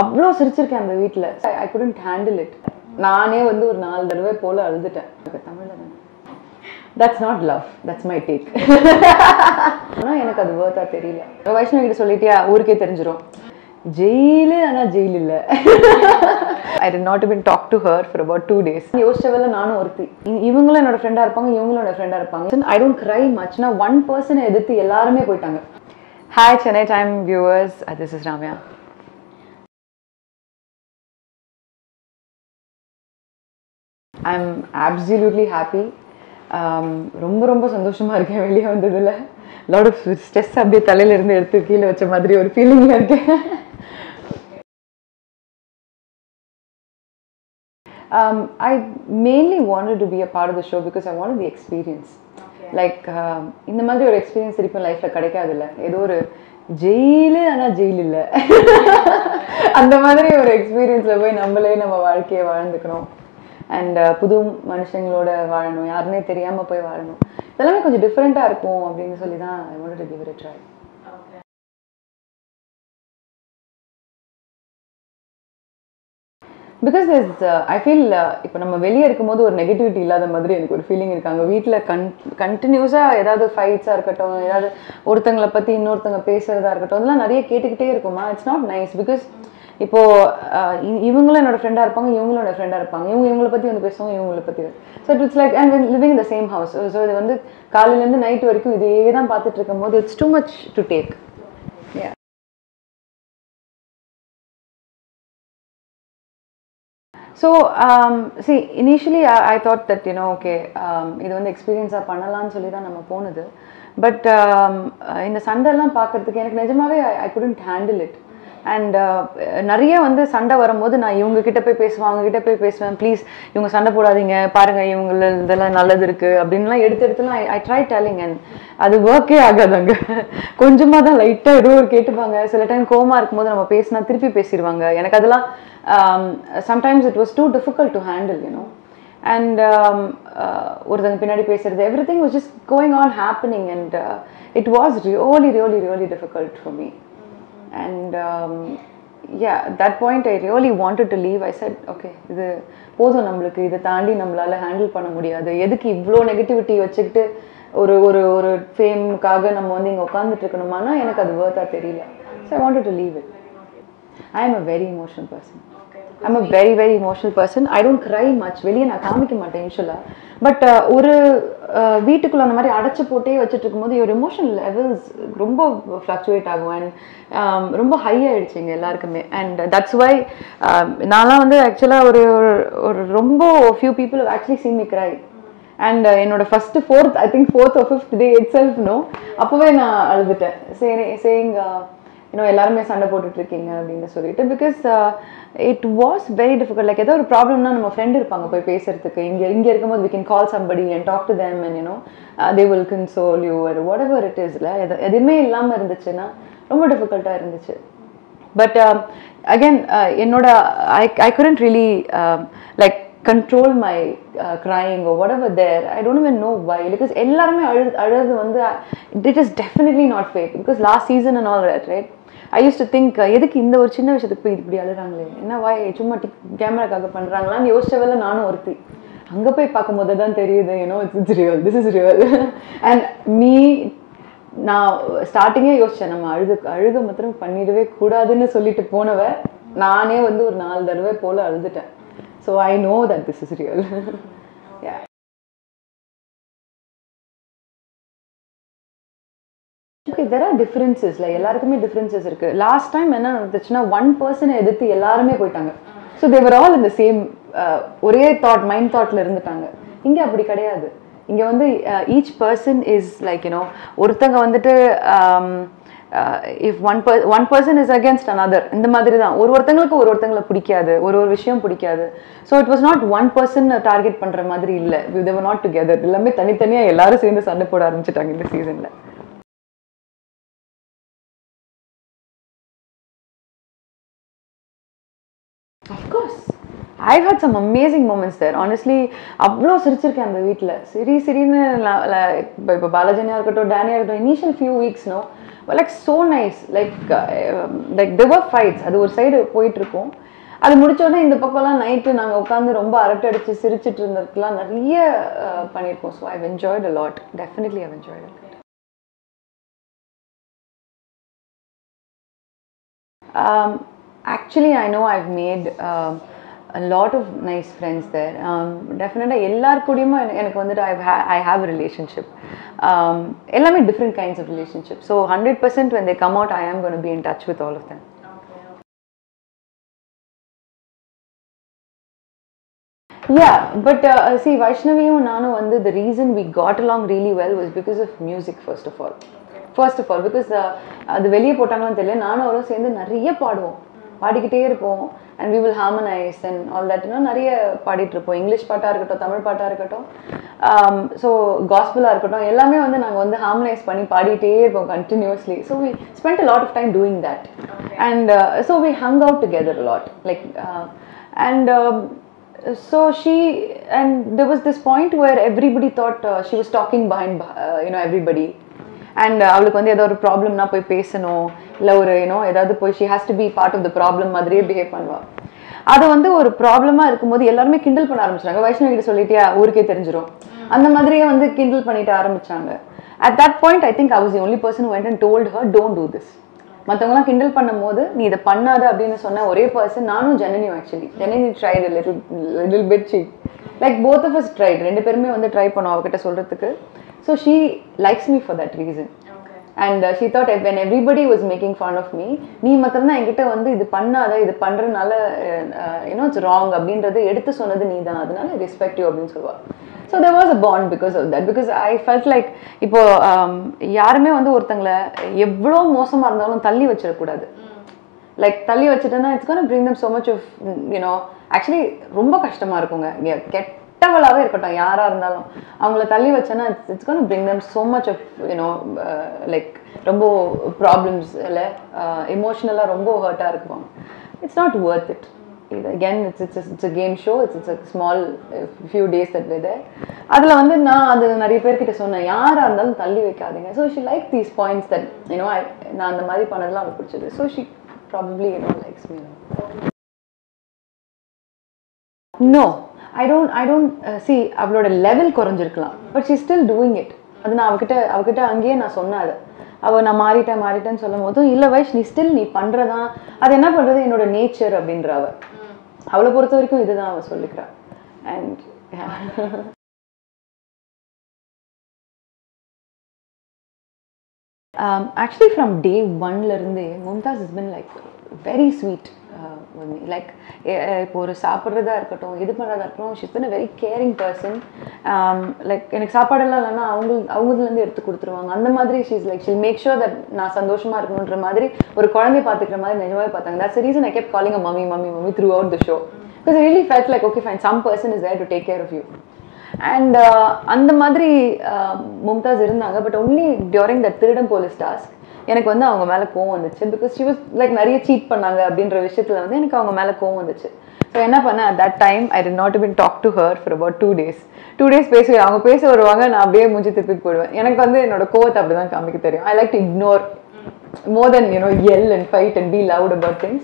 அவ்வளோ சிரிச்சிருக்கேன் அந்த வீட்டில். ஐ couldn't handle it. நானே வந்து ஒரு 4 தடவை போல அழுதுட்டேன். தமிழில் that's not love, that's my take. ஆனால் எனக்கு அது worth தெரியல. வைஷ்ணவி கிட்ட சொல்லிட்டியா ஊருக்கே தெரிஞ்சிடும். ஜெயிலு ஆனால் ஜெயில் இல்லை. I did not even talk to her for about 2 days. யோசிச்சவெல்லாம் நானும் ஒருத்தி. இவங்களும் என்னோட ஃப்ரெண்டாக இருப்பாங்க, இவங்களும் என்னோட ஃப்ரெண்டாக இருப்பாங்க. I don't cry much. நான் one person எதிர்த்து எல்லாருமே போயிட்டாங்க. Hi Chennai Time viewers, this is Ramya. I'm absolutely happy. ரொம்ப ரொம்ப சந்தோஷமா இருக்கேன் வெளியே வந்ததுல. lot of stress அப்படியே தலையில இருந்து எடுத்து கீழே வச்ச மாதிரி ஒரு ஃபீலிங்ல இருக்கேன். I mainly wanted to be a part of the show because I wanted the experience. Like இந்த மாதிரி ஒரு எக்ஸ்பீரியன்ஸ் திருப்பி லைஃப்ல கிடைக்காதுல்ல. ஏதோ ஒரு ஜெயிலு ஆனால் ஜெயில் இல்லை, அந்த மாதிரி ஒரு எக்ஸ்பீரியன்ஸில் போய் நம்மளே நம்ம வாழ்க்கையை வாழ்ந்துக்கணும். அண்ட் புது மனுஷங்களோட வாழணும், யாருன்னே தெரியாமல் போய் வாழணும். இதெல்லாமே கொஞ்சம் டிஃப்ரெண்ட்டாக இருக்கும் அப்படின்னு சொல்லி தான் I wanted to give it a try. Because there's I feel இப்போ நம்ம வெளியே இருக்கும்போது ஒரு நெகட்டிவிட்டி இல்லாத மாதிரி எனக்கு ஒரு ஃபீலிங் இருக்காங்க. வீட்டில் கண்டினியூஸாக ஏதாவது ஃபைட்ஸாக இருக்கட்டும், ஏதாவது ஒருத்தங்களை பற்றி இன்னொருத்தங்க பேசுகிறதா இருக்கட்டும், அதெல்லாம் நிறைய கேட்டுக்கிட்டே இருக்குமா. It's not nice. பிகாஸ் இப்போது இவங்களும் என்னோட ஃப்ரெண்டாக இருப்பாங்க, இவங்களும் என்னோட ஃப்ரெண்டாக இருப்பாங்க. இவங்களை பற்றி வந்து பேசுவாங்க, இவங்களை பற்றி. So it's like and living in the same house. So இது வந்து காலையிலேருந்து நைட் வரைக்கும் இதே தான் பார்த்துட்டு இருக்கும் போது it's too much to take. So see, initially I thought that okay, இது வந்து எக்ஸ்பீரியன்ஸாக பண்ணலான்னு சொல்லி தான் நம்ம போனது. பட் இந்த சண்டைலாம் பார்க்குறதுக்கு எனக்கு நிஜமாவே I couldn't handle it. And நிறைய வந்து சண்டை வரும்போது நான் இவங்ககிட்ட போய் பேசுவேன், அவங்ககிட்ட போய் பேசுவேன், ப்ளீஸ் இவங்க சண்டை போடாதீங்க, பாருங்கள் இவங்கள இதெல்லாம் நல்லது இருக்குது அப்படின்லாம் எடுத்துலாம் I try telling, and அது ஒர்க்கே ஆகாதாங்க. கொஞ்சமாக தான் லைட்டாக ஏதோ ஒரு கேட்டுப்பாங்க. சில டைம் கோவமாக இருக்கும்போது நம்ம பேசினா திருப்பி பேசிடுவாங்க. எனக்கு அதெல்லாம் sometimes it was too difficult to handle, you know. And ஒருத்தங்க பின்னாடி பேசுறது, everything was just going on happening, and it was really difficult for me. And yeah, at that point I really wanted to leave. I said okay, இது போதும், நம்மளுக்கு இதை தாண்டி நம்மளால handle பண்ண முடியாது. எதுக்கு இவ்வளோ நெகட்டிவிட்டி வச்சுக்கிட்டு ஒரு ஒரு ஒரு ஃபேமுக்காக நம்ம வந்து இங்கே உட்காந்துட்டு இருக்கணுமானா எனக்கு அது வர்த்தாக தெரியல. So I wanted to leave it. I am a very emotional person. I'm a very emotional person. I don't cry much. வெளியே நான் காமிக்க மாட்டேன் யூஸ்வலாக. பட் ஒரு வீட்டுக்குள்ள அந்த மாதிரி அடைச்சி போட்டே வச்சுட்டு இருக்கும்போது ஒரு எமோஷனல் லெவல்ஸ் ரொம்ப ஃப்ளக்சுவேட் ஆகும். அண்ட் ரொம்ப ஹை ஆகிடுச்சிங்க எல்லாருக்குமே. அண்ட் தட்ஸ் வை நான்லாம் வந்து ஆக்சுவலாக ஒரு ரொம்ப few people have actually seen me cry. And என்னோட first fourth or fifth day itself அப்போவே நான் அழுதுட்டேன். சேயிங் இன்னும் எல்லாருமே சண்டை போட்டுட்ருக்கீங்க அப்படின்னு சொல்லிட்டு. Because it was very difficult. Like ஏதோ ஒரு ப்ராப்ளம்னா நம்ம ஃப்ரெண்ட் இருப்பாங்க போய் பேசுறதுக்கு. இங்கே இருக்கும்போது we can call somebody and talk to them, and you know they will console you or whatever it is. எதுவுமே இல்லாமல் இருந்துச்சுன்னா ரொம்ப டிஃபிகல்ட்டாக இருந்துச்சு. பட் அகெயின் என்னோட I couldn't really like control my crying or whatever there. I don't even know why. Because எல்லாருமே அழுது வந்து it is definitely not fake. Because last season and all that, right? I used to think எதுக்கு இந்த ஒரு சின்ன விஷயத்துக்கு போய் இப்படி அழுறாங்களே, என்ன வாய் சும்மா கேமராக்காக பண்ணுறாங்களான்னு யோசிச்சவெல்லாம் நானும் ஒருத்தி. அங்கே போய் பார்க்கும்போது தான் தெரியுது, you know it's real, this is real. And நான் ஸ்டார்டிங்கே யோசித்தேன், நம்ம அழுக மாத்திரம் பண்ணிடவே கூடாதுன்னு சொல்லிட்டு போனவ நானே வந்து ஒரு 4 தடவை போல் அழுதுட்டேன். So I know that this is real. Yeah. Okay, there are differences. Like எல்லாருக்குமே differences இருக்கு. Last time என்ன நடந்துச்சுன்னா one person எதிர்த்து எல்லாருமே போயிட்டாங்க. So they were all in the same ஒரே மைண்ட் தாட்ல இருந்துட்டாங்க. இங்கே அப்படி கிடையாது. இங்கே வந்து each person is like, you know, ஒருத்தங்க வந்துட்டு if one person is against another, இந்த மாதிரி தான் ஒருத்தங்களுக்கு ஒருத்தங்களை பிடிக்காது, ஒரு விஷயம் பிடிக்காது. So it was not one person target பண்ணுற மாதிரி இல்லை. they were not together. எல்லாமே தனித்தனியாக எல்லாரும் சேர்ந்து சண்டை போட ஆரம்பிச்சிட்டாங்க இந்த சீசனில். Of course, I've had some amazing moments there. Honestly, அவ்வளோ சிரிச்சிருக்கேன் அந்த வீட்டில். சரின்னு இப்போ பாலாஜனியாக இருக்கட்டும், டேனியாக இருக்கட்டும், initial few weeks like so nice, like there were fights, அது ஒரு சைடு போயிட்டு இருக்கும். அது முடிச்ச உடனே இந்த பக்கம்லாம் நைட்டு நாங்கள் உட்காந்து ரொம்ப அரட்டை அடிச்சு சிரிச்சிட்டு இருந்ததுக்கெல்லாம் நிறைய பண்ணியிருக்கோம். So I've enjoyed a lot, definitely I've enjoyed it. Actually, I know I've made a lot of nice friends there. Definitely, எல்லார் கூடயுமே எனக்கு வந்துட்டு I have a relationship. எல்லாமே different kinds of relationships. So 100% when they come out, I am going to be in touch with all of them. Yeah, but see, Vaishnaviயும் நானும் வந்து the reason we got along really well was because of music first of all. Because அது வெளியே போட்டாங்கன்னு தெரியல, நானும் அவரும் சேர்ந்து நிறைய பாடுவோம், பாடிக்கிட்டே இருப்போம். And we will harmonize and all that, நிறைய பாடிட்டு இருப்போம். இங்கிலீஷ் பாட்டாக இருக்கட்டும், தமிழ் பாட்டாக இருக்கட்டும், ஸோ காஸ்பலாக இருக்கட்டும், எல்லாமே வந்து நாங்கள் வந்து ஹார்மனைஸ் பண்ணி பாடிட்டே இருப்போம் continuously. So we spent a lot of time doing that. And so we hung out together a lot. So there was this point where everybody thought she was talking behind everybody. And அவளுக்கு வந்து ஏதோ ஒரு ப்ராப்ளம்னா போய் பேசணும், இல்லை ஒரு ஏதாவது போய் she has to be part of the problem மாதிரியே பிஹேவ் பண்ணுவாள். அது வந்து ஒரு ப்ராப்ளமாக இருக்கும்போது எல்லாருமே கிண்டல் பண்ண ஆரம்பிச்சாங்க. வைஷ்ணவி கிட்ட சொல்லிட்டியா ஊருக்கே தெரிஞ்சிடும், அந்த மாதிரியே வந்து கிண்டல் பண்ணிட்டு ஆரம்பிச்சாங்க. At that point I think I was the only person who went and told her don't do this. மற்றவங்களாம் கிண்டல் பண்ணும் போது நீ இதை பண்ணாத அப்படின்னு சொன்ன ஒரே பர்சன் நானும் ஜனனியும். Actually Janani tried little bit, she like both of us tried, ரெண்டு பேருமே வந்து ட்ரை பண்ணோம் அவகிட்ட சொல்கிறதுக்கு. So she likes me for that reason. And she thought when everybody was making fun of me, நீ மட்டும் தான் என்கிட்ட வந்து இது பண்ணாத, இது பண்றதுனால it's wrong அப்படின்றது எடுத்து சொன்னது நீ தான், அதனால ரெஸ்பெக்ட் யூ அப்படின்னு சொல்லுவா. So there was a bond because of that, because I felt like இப்போ யாருமே வந்து ஒருத்தங்களை எவ்வளோ மோசமா இருந்தாலும் தள்ளி வச்சிடக்கூடாது. லைக் தள்ளி வச்சுட்டேன்னா it's going to bring them so much of actually ரொம்ப கஷ்டமா இருக்குங்க. கெட்டவளாவே இருக்கட்டும் யாரா இருந்தாலும் அவங்கள தள்ளி வச்சேன்னா it's going to bring them so much of like ரொம்ப ப்ராப்ளம்ஸ் இல்லை, எமோஷனலாக ரொம்ப ஹர்ட்டாக இருக்குவாங்க. It's not worth it. Again, it's a game show. It's a small few days that we're there. அதில் வந்து நான் அது நிறைய பேர்கிட்ட சொன்னேன், யாராக இருந்தாலும் தள்ளி வைக்காதீங்க. So she liked these points that நான் அந்த மாதிரி பண்ணதெல்லாம் அவளுக்கு பிடிச்சது. So she probably likes me. No, I don't see அவளோட level குறைஞ்சிருக்கலாம், but she's still doing it. அது நான் அவகிட்ட அங்கேயே நான் சொன்னேன். அது நான் மாறிட்டேன்னு சொல்லும் போதும் இல்லை வைஷ் நீ பண்ணுறதான், அது என்ன பண்ணுறது என்னோட நேச்சர் அப்படின்ற அவளை பொறுத்த வரைக்கும் இதுதான் அவள் சொல்லிக்கிறா. And actually from day 1 Mumtaz has been like very sweet with me. Like இப்போ ஒரு சாப்பிட்றதா இருக்கட்டும், இது பண்ணுறதா இருக்கட்டும், she's been a very caring person. Like எனக்கு சாப்பாடெல்லாம் இல்லைன்னா அவங்கலேருந்து எடுத்து கொடுத்துருவாங்க. அந்த மாதிரி she'll make sure that நான் சந்தோஷமாக இருக்கணுன்ற மாதிரி ஒரு குழந்தைய பார்த்துக்கிற மாதிரி நிஜமாவே பார்த்தாங்க. That's the reason I kept calling her mummy throughout the show, because I really felt like okay fine, some person is there to take care of you. And அந்த மாதிரி மும்தாஸ் இருந்தாங்க. பட் ஒன்லி டியூரிங் த திருடம் police task எனக்கு வந்து அவங்க மேலே கோவம் வந்துச்சு. பிகாஸ் ஷி வாஸ் லைக் நிறைய சீட் பண்ணாங்க அப்படின்ற விஷயத்தில் வந்து எனக்கு அவங்க மேலே கோவம் வந்துச்சு. ஸோ என்ன பண்ணேன், at that time I did not even talk to her for about 2 days. 2 days பேசுவேன், அவங்க பேச வருவாங்க, நான் அப்படியே மூஞ்சி திருப்பி போயிடுவேன். எனக்கு வந்து என்னோட கோவத்தை அப்படி தான் காமிக்க தெரியும். I like to ignore more than yell and fight and be loud about things.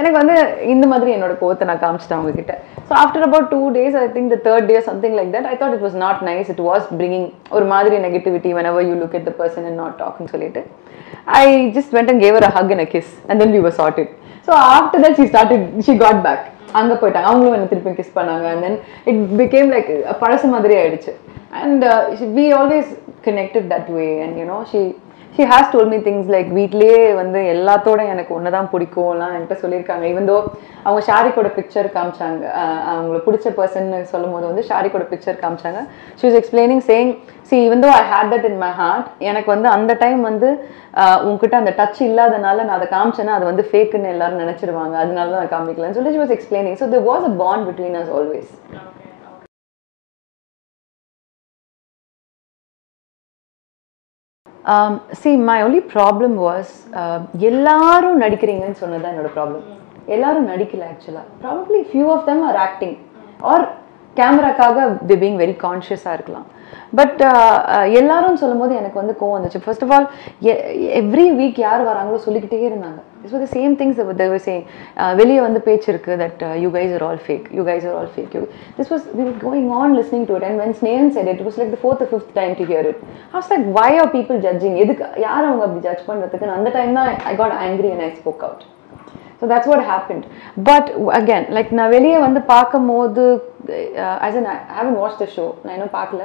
எனக்கு வந்து இந்த மாதிரி என்னோட கோவத்தை நான் காமிச்சிட்டேன் அவங்க கிட்ட. So after about 2 days, I think the third day or something like that, I thought it was not nice. It was bringing ஒரு மாதிரி negativity whenever you look at the person and not talking சொல்லிட்டு I just went and gave her a hug and a kiss and then we were sorted. So after that she got back. அங்கே போயிட்டாங்க, அவங்களும் என்ன திருப்பி kiss பண்ணாங்க. And then it became like பழசு மாதிரி ஆயிடுச்சு. And we always connected that way. And she has told me things like வீட்லயே வந்து எல்லாத்தோட எனக்கு ஒன்று தான் பிடிக்கும்லாம் என்கிட்ட சொல்லியிருக்காங்க. ஈவன் தோ அவங்க ஷாரிக்கோட பிக்சர் காமிச்சாங்க, அவங்களுக்கு பிடிச்ச பர்சன் சொல்லும் போது வந்து ஷாரிக்கோட பிக்சர் காமிச்சாங்க. she was explaining saying see even though I had that in my heart, எனக்கு வந்து அந்த டைம் வந்து உங்ககிட்ட அந்த டச் இல்லாதனால நான் அதை காமிச்சேன்னா அது வந்து ஃபேக்குன்னு எல்லாரும் நினைச்சிருவாங்க, அதனால தான் நான் காமிக்கலன்னு சொல்லி she was explaining. So there was a bond between us always. See, my only problem was எல்லாரும் நடிக்கிறீங்கன்னு சொன்னதான் என்னோட ப்ராப்ளம். எல்லாரும் நடிக்கல ஆக்சுவலாக. Probably few of them are acting or கேமராக்காக they being very conscious-ஆ இருக்கலாம். பட் எல்லாரும் சொல்லும்போது எனக்கு வந்து கோவம் வந்துச்சு. First of all every week யார் வராங்களோ சொல்லிக்கிட்டே இருந்தாங்க. This were the same things that they were saying. வெளியே வந்து பேச்சு இருக்கு that you guys are all fake, you guys are all fake. This was, we were going on listening to it, and when Snehan said it, it was like the fourth or fifth time to hear it. I was like, why are people judging? எதுக்கு யார் அவங்க அப்படி judge பண்ணுறதுக்கு? அந்த time தான் I got angry and I spoke out. So that's what happened. But again, like நான் வெளியே வந்து பார்க்கும்போது, as in I haven't watched the show, நான் இன்னும் பார்க்கல.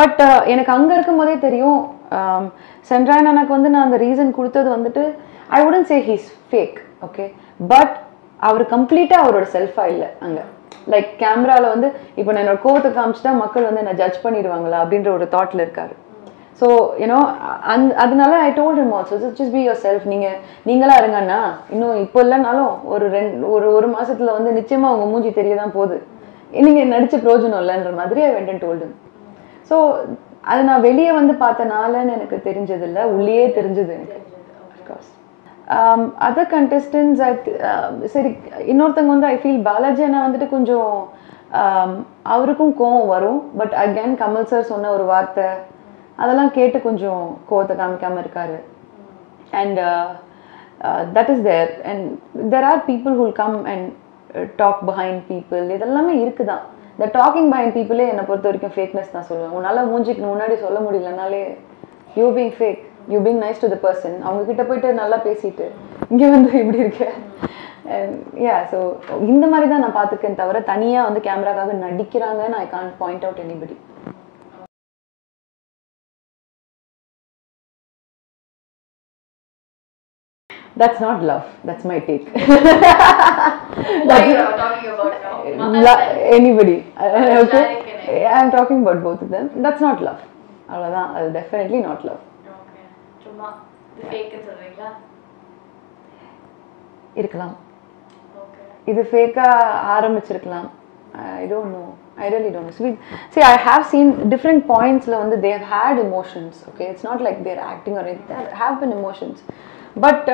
பட் எனக்கு அங்கே இருக்கும் போதே தெரியும், சென்ட்ராயன் அண்ணாக்கு வந்து நான் அந்த ரீசன் கொடுத்தது வந்துட்டு, I wouldn't say he's fake, okay, but அவர் கம்ப்ளீட்டாக அவரோட செல்ஃபாக இல்லை அங்கே. லைக் கேமராவில் வந்து இப்போ நான் என்னோட கோவத்தை காமிச்சிட்டா மக்கள் வந்து என்னை ஜட்ஜ் பண்ணிடுவாங்களா அப்படின்ற ஒரு தாட்டில் இருக்காரு. ஸோ யூனோ அதனால I told him also, just be your self. நீங்களா இருங்கண்ணா, இன்னும் இப்போ இல்லைனாலும் ஒரு மாசத்துல வந்து நிச்சயமா உங்க மூஞ்சி தெரிய தான் போகுது, நீங்க நடிச்ச பிரயோஜனம் இல்லைன்ற மாதிரி I went and told him. So அது நான் வெளியே வந்து பார்த்தனாலன்னு எனக்கு தெரிஞ்சது இல்லை, உள்ளே தெரிஞ்சது எனக்கு. அஃப்கோர்ஸ் அதர் கண்டஸ்டன்ஸ் சரி, இன்னொருத்தவங்க வந்து ஐ ஃபீல் பாலாஜி அண்ணா வந்துட்டு கொஞ்சம் அவருக்கும் கோவம் வரும். பட் அகேன் கமல் சார் சொன்ன ஒரு வார்த்தை அதெல்லாம் கேட்டு கொஞ்சம் கோவத்தை காமிக்காமல் இருக்காரு. And that is there. And there are people who'll come and talk behind people. இதெல்லாமே இருக்குதான். இந்த டாக்கிங் பிஹைண்ட் பீப்புளே என்னை பொறுத்த வரைக்கும் ஃபேக்னஸ் தான் சொல்லுவேன். உன்னால் மூஞ்சிக்கு முன்னாடி சொல்ல முடியலனாலே you being fake, you being nice to the person. அவங்க கிட்ட போயிட்டு நல்லா பேசிட்டு இங்கே வந்து இப்படி இருக்கேன். யா, ஸோ இந்த மாதிரி தான் நான் பார்த்துருக்கேன் தவிர தனியாக வந்து கேமராக்காக நடிக்கிறாங்கன்னு I can't point out anybody. That's not love. That's my take. What you are talking about now? Anybody. Okay. Shariq and Aishwarya. I'm talking about both of them. That's not love. அவ்வளோதான். அது definitely not love. Okay. சும்மா இது ஃபேக்னு சொல்றீங்களா? இருக்கலாம். Okay. இது ஃபேக்கா ஆரம்பிச்சிருக்கலாம். I don't know. I really don't know. See, I have seen different points la வந்து they have had emotions. Okay, it's not like they're acting or anything. There have been emotions. But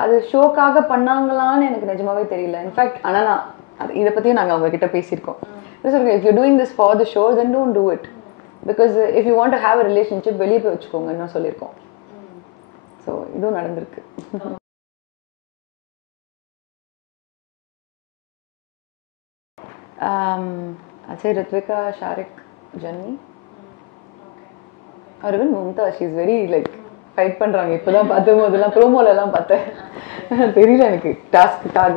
அது ஷோக்காக பண்ணாங்களான்னு எனக்கு நிஜமாவே தெரியல. In fact ஆனால் இதை பற்றியும் நாங்கள் அவங்கக்கிட்ட பேசியிருக்கோம். If you doing this for the show then don't do it, because if you want to have a relationship வெளியே போய் வச்சுக்கோங்கன்னு சொல்லியிருக்கோம். ஸோ இதுவும் நடந்திருக்கு. அச்சய், Riythvika, Shariq, Janani, or even Mumtaz. She is very like fight பண்ணுறாங்க. இப்போ தான் பார்த்தும் போதெல்லாம் ப்ரோமோலெல்லாம் பார்த்தேன். தெரியல எனக்கு, டாஸ்க்குக்காக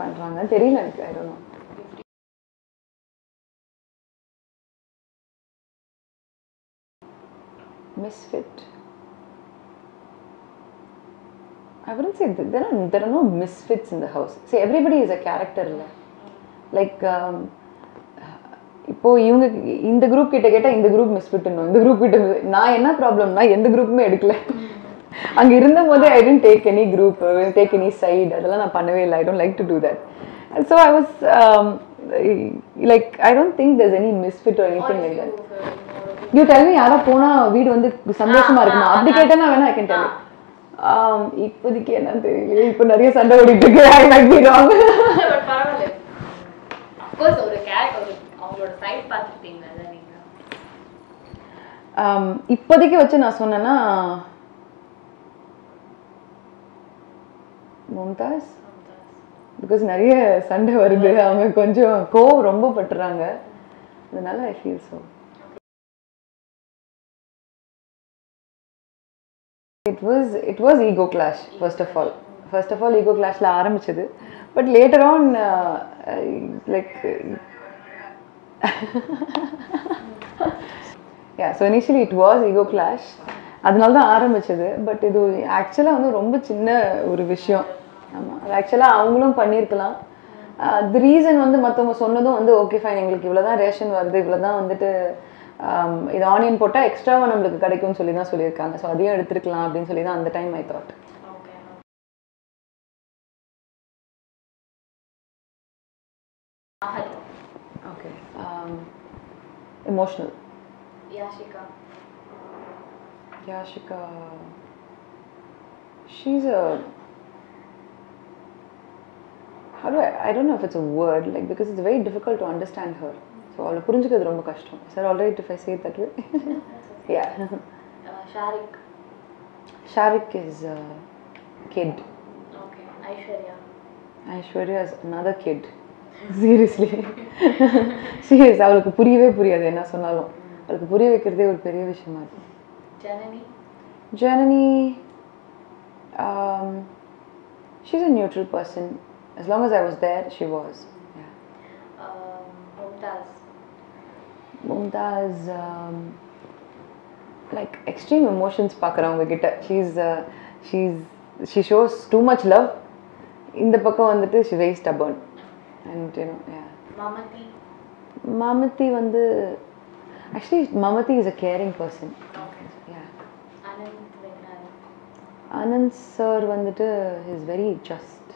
பண்ணுறாங்க தெரியல எனக்கு. I don't know. Misfit. I wouldn't say there are no misfits in the house. See, everybody is a character. Like இப்போ இவங்க இந்த குரூப் கிட்ட கேட்டால் இந்த குரூப் மிஸ்ஃபிட்னும், இந்த குரூப் கிட்ட நான் என்ன ப்ராப்ளம்னா எந்த குரூப்புமே எடுக்கல. அங்கே இருந்த போதே I don't take any group, take any side, அதெல்லாம் நான் பண்ணவே இல்லை. I don't like to do that. And so I was like I don't think there's any Misfit or anything like that. You tell me, யாராவது போனால் வீடு வந்து சந்தோஷமா இருக்குமா அப்படி கேட்டேன்னா வேணா ஐ கேன் டெல். இப்போதைக்கு என்னன்னு தெரியல, இப்போ நிறைய சண்டை ஓடிட்டு இருக்கு. I might be wrong. இப்போதைக்கு வச்சு நான் சொன்னேன்னா மும்தாஸ், பிகாஸ் நிறைய சண்டை வருது, அவங்க கொஞ்சம் கோவம் ரொம்ப பட்டுறாங்க, அதனால I feel so. It was ego clash first of all ego clashல ஆரம்பிச்சது. But later on like yeah, so initially it was ego clash, அதனால தான் ஆரம்பிச்சது. பட் இது ஆக்சுவலாக வந்து ரொம்ப சின்ன ஒரு விஷயம். ஆமாம், அது ஆக்சுவலாக அவங்களும் பண்ணியிருக்கலாம். தி ரீசன் வந்து மற்றவங்க சொன்னதும் வந்து ஓகே ஃபைன், எங்களுக்கு இவ்வளோ தான் ரேஷன் வருது, இவ்வளோ தான் வந்துட்டு இது ஆனியன் போட்டால் எக்ஸ்ட்ராவாக நம்மளுக்கு கிடைக்கும்னு சொல்லி தான் சொல்லியிருக்காங்க. ஸோ அதையும் எடுத்துருக்கலாம் அப்படின்னு சொல்லி தான் அந்த time I thought. Okay. Emotional. Yashika. She's a. How do I don't know if it's a word, like, because it's very difficult to understand her. So அவளை புரிஞ்சுக்கிறது ரொம்ப கஷ்டம். Sir alright if I say that way. Yeah. Shariq. Shariq is a kid. Okay. Aishwarya. Aishwarya is another kid. Seriously. She is. அவளுக்கு புரியவே புரியாது என்ன சொன்னாலும். அவளுக்கு புரிய வைக்கிறதே ஒரு பெரிய விஷயமா இருக்கு. Janani. Janani, she's a neutral person. As long as I was there, she was. Yeah. Mumtaz. Mumtaz, like extreme emotions பார்க்குறவங்க கிட்ட. She shows too much love. இந்த பக்கம் வந்துட்டு she very stubborn. And you know, yeah. Mamati. Mamati வந்து actually Mamati is a caring person. Okay. Yeah. Anand. Anand sir வந்துட்டு he is very just.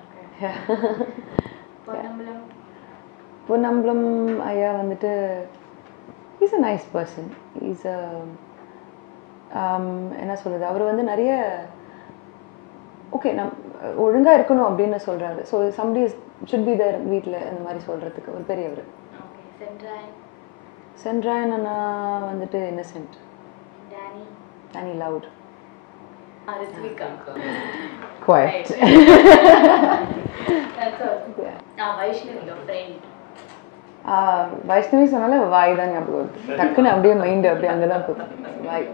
Okay. Yeah. Ponnambalam. Ponnambalam ஐயா வந்துட்டு he's a nice person. He's a என்ன சொல்றது, அவர் வந்து நிறைய okay நம் ஒழுங்காக இருக்கணும் அப்படின்னு சொல்கிறாரு. So somebody should be there வீட்டில் அந்த மாதிரி சொல்கிறதுக்கு ஒரு பெரியவர். Okay. Sendrayan. சென்ட்ராயன் அண்ணா வந்துட்டு Innocent. Danny. Danny loud. Ritvika. Quiet. That's all. Yeah. Vaishnavi, your friend. Vaishnavi சொன்னாலே வாய் தான் ஞாபகம் வருது. டக்குன்னு அப்படியே மைண்டு அப்படியே அங்கே தான் போகுது வாய்.